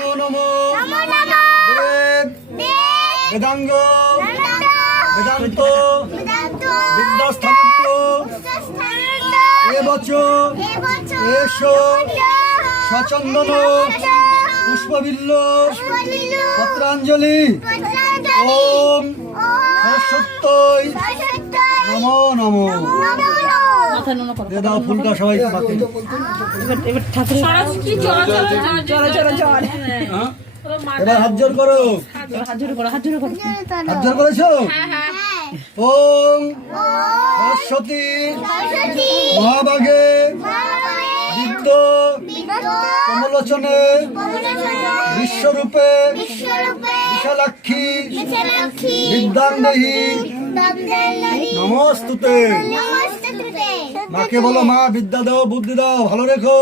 নমো নমো বেদ বেদাঙ্গ বেদান্ত বিদ্যাস্থানত্ব এবচ এষ সচন্দন পুষ্পবিল্ল পত্রাঞ্জলি ওম সরস্বত্যই নমো নমো। দাও ফুলটা সবাই এবার হাত জোর করো, হাত জোর করেছো। ওম সরস্বতী মহাভাগে বিদ্য কমলোচনে বিশ্বরূপে বিশালাক্ষী বিদ্যাং দেহি নমস্তুতে। মাকে বলো, মা বিদ্যা দাও, বুদ্ধি দাও, ভালো রেখো।